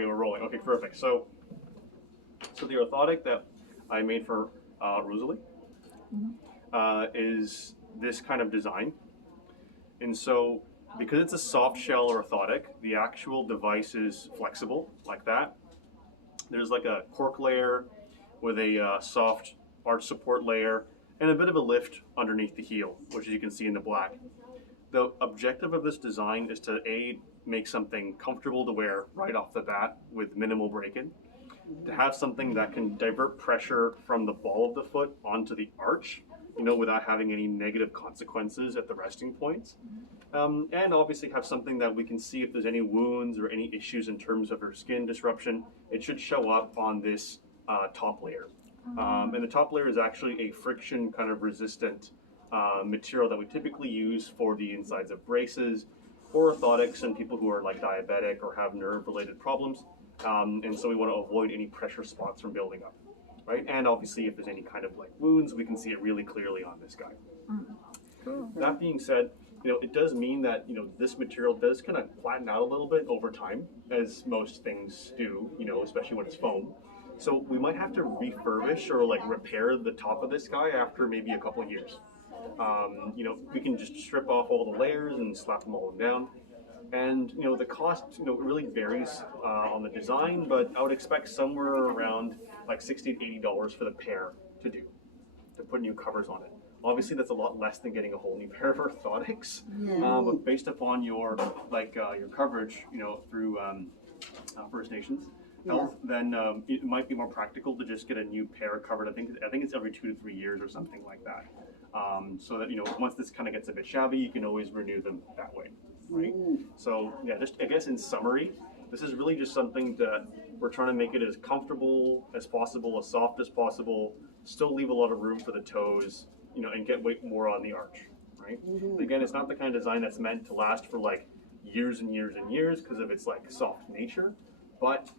Okay, we're rolling. Okay, perfect. So the orthotic that I made for Rosalie is this kind of design. And so because it's a soft shell orthotic, the actual device is flexible like that. There's like a cork layer with a soft arch support layer and a bit of a lift underneath the heel, which you can see in the black. The objective of this design is to make something comfortable to wear right off the bat with minimal break-in, to have something that can divert pressure from the ball of the foot onto the arch, without having any negative consequences at the resting points. And obviously have something that we can see if there's any wounds or any issues in terms of her skin disruption. It should show up on this top layer. And the top layer is actually a friction kind of resistant material that we typically use for the insides of braces or orthotics and people who are like diabetic or have nerve related problems. And so we want to avoid any pressure spots from building up, right? And obviously if there's any kind of like wounds, we can see it really clearly on this guy. Cool. That being said, it does mean that, this material does kind of flatten out a little bit over time, as most things do, especially when it's foam. So we might have to refurbish or like repair the top of this guy after maybe a couple of years. We can just strip off all the layers and slap them all down. And, the cost, really varies on the design, but I would expect somewhere around like $60 to $80 for the pair to put new covers on it. Obviously, that's a lot less than getting a whole new pair of orthotics. Yeah. But based upon your your coverage, through First Nations Health, then it might be more practical to just get a new pair covered. I think it's every 2 to 3 years or something like that. So that once this kind of gets a bit shabby, you can always renew them that way, right? So yeah, just I guess in summary, this is really just something that we're trying to make it as comfortable as possible, as soft as possible, still leave a lot of room for the toes, and get weight more on the arch, right? Again, it's not the kind of design that's meant to last for like years and years and years because of its like soft nature, but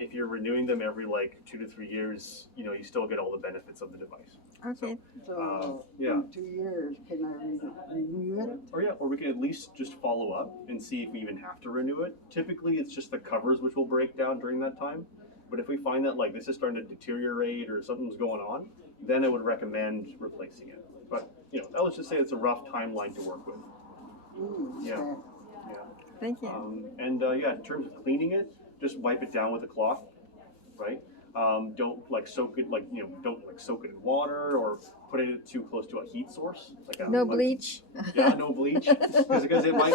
if you're renewing them every like 2 to 3 years, you still get all the benefits of the device. Okay. So, yeah. in 2 years, can I renew it? Or we can at least just follow up and see if we even have to renew it. Typically, it's just the covers which will break down during that time. But if we find that like this is starting to deteriorate or something's going on, then I would recommend replacing it. But let's just say it's a rough timeline to work with. Yeah. Okay. Yeah. Thank you. In terms of cleaning it, just wipe it down with a cloth, right? Don't like soak it don't like soak it in water or put it too close to a heat source. No bleach. Yeah, no bleach, because it might,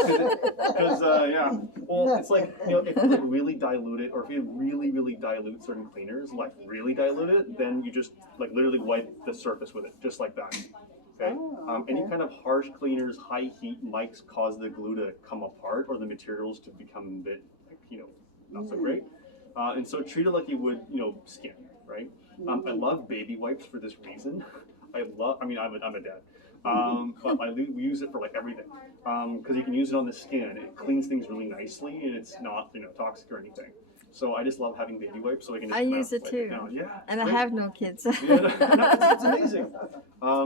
well, it's like, if you really dilute it, or if you really dilute certain cleaners, like really dilute it, then you just like literally wipe the surface with it, just like that. Okay. Any kind of harsh cleaners, high heat might cause the glue to come apart or the materials to become a bit, not so great. And so treat it like you would, skin, right? I love baby wipes for this reason. I'm a dad, but we use it for like everything, because you can use it on the skin. It cleans things really nicely, and it's not, toxic or anything. So I just love having baby wipes, so I can just I use it too. Yeah, And I great. have no kids. It's amazing.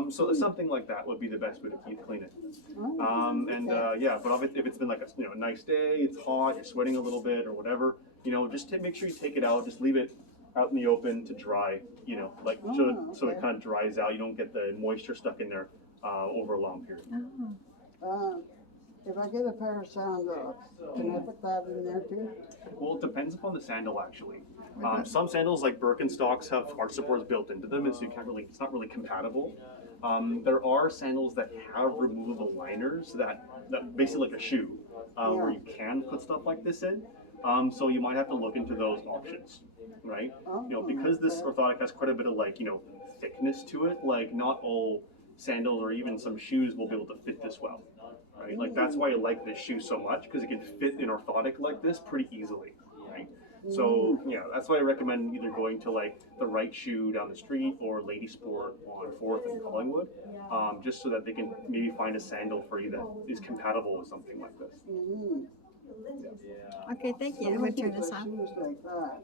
So something like that would be the best way to clean it. But if it's been like a nice day, it's hot, you're sweating a little bit or whatever, just make sure you take it out, just leave it out in the open to dry, so it kind of dries out. You don't get the moisture stuck in there over a long period. If I get a pair of sandals, can I put that in there too? Well, it depends upon the sandal actually. Some sandals like Birkenstocks have arch supports built into them, and so it's not really compatible. There are sandals that have removable liners that basically like a shoe, where you can put stuff like this in. So you might have to look into those options, right? Because this orthotic has quite a bit of thickness to it, like not all sandals or even some shoes will be able to fit this well, right? Like that's why I like this shoe so much, because it can fit an orthotic like this pretty easily, right? So that's why I recommend either going to the Right Shoe down the street or Lady Sport on 4th and Collingwood, just so that they can maybe find a sandal for you that is compatible with something like this. Okay, thank you. I'm going to turn this on. Shoes like that.